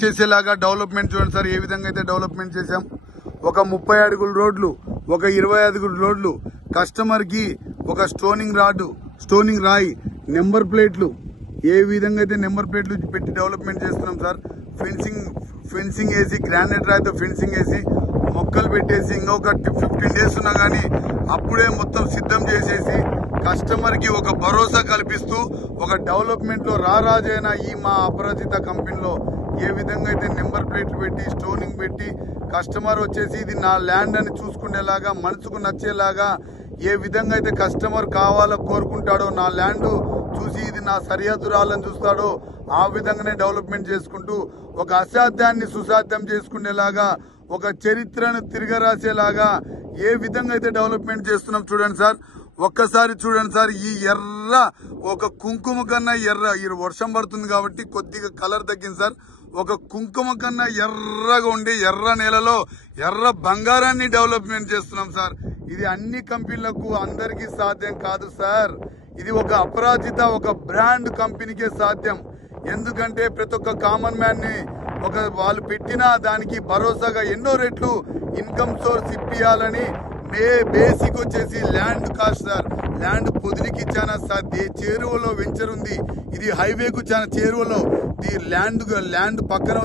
చేసేలాగా డెవలప్మెంట్ చూడండి సార్, ఏ విధంగా అయితే డెవలప్మెంట్ చేశాం. ఒక 30 అడుగుల రోడ్లు, ఒక 20 అడుగుల రోడ్లు, కస్టమర్ కి ఒక స్టోనింగ్ రాయి, నెంబర్ ప్లేట్లు, ఏ విధంగా అయితే నెంబర్ ప్లేట్లు పెట్టి డెవలప్మెంట్ చేస్తున్నాం సార్. ఫెన్సింగ్ వేసి, గ్రానైట్ రాయితో ఫెన్సింగ్ వేసి, మొక్కలు పెట్టేసి, ఇంకొక 15 డేస్ ఉన్నా గానీ అప్పుడే మొత్తం సిద్ధం చేసేసి కస్టమర్ కి ఒక భరోసా కల్పిస్తూ ఒక డెవలప్మెంట్ లో రారాజైన ఈ మా అపరాజిత కంపెనీలో ఏ విధంగా అయితే నెంబర్ ప్లేట్లు పెట్టి, స్టోనింగ్ పెట్టి, కస్టమర్ వచ్చేసి ఇది నా ల్యాండ్ అని చూసుకునేలాగా, మనసుకు నచ్చేలాగా, ఏ విధంగా అయితే కస్టమర్ కావాలో కోరుకుంటాడో, నా ల్యాండ్ చూసి ఇది నా సరిహద్దురాలని చూస్తాడో ఆ విధంగానే డెవలప్మెంట్ చేసుకుంటూ ఒక అసాధ్యాన్ని సుసాధ్యం చేసుకునేలాగా, ఒక చరిత్రను తిరగరాసేలాగా ఏ విధంగా అయితే డెవలప్మెంట్ చేస్తున్నాం చూడండి సార్. ఒక్కసారి చూడండి సార్, ఈ ఎర్ర ఒక కుంకుమ కన్నా ఎర్ర, ఈ వర్షం పడుతుంది కాబట్టి కొద్దిగా కలర్ తగ్గింది సార్. ఒక కుంకుమ కన్నా ఎర్రగా ఉండి ఎర్ర నేలలో ఎర్ర బంగారాన్ని డెవలప్మెంట్ చేస్తున్నాం సార్. ఇది అన్ని కంపెనీలకు అందరికీ సాధ్యం కాదు సార్. ఇది ఒక అపరాజిత, ఒక బ్రాండ్ కంపెనీకే సాధ్యం. ఎందుకంటే ప్రతి ఒక్క కామన్ మ్యాన్ ని వాళ్ళు పెట్టిన దానికి భరోసాగా ఎన్నో రెట్లు ఇన్కమ్ సోర్స్ ఇప్పియాలని బేసిక్ వచ్చేసి ల్యాండ్ కాస్ట్ సార్. ల్యాండ్ పొదిలికి చాలా చేరువలో వెంచర్ ఉంది. ఇది హైవేకు చాలా చేరువలో. ల్యాండ్ పక్కన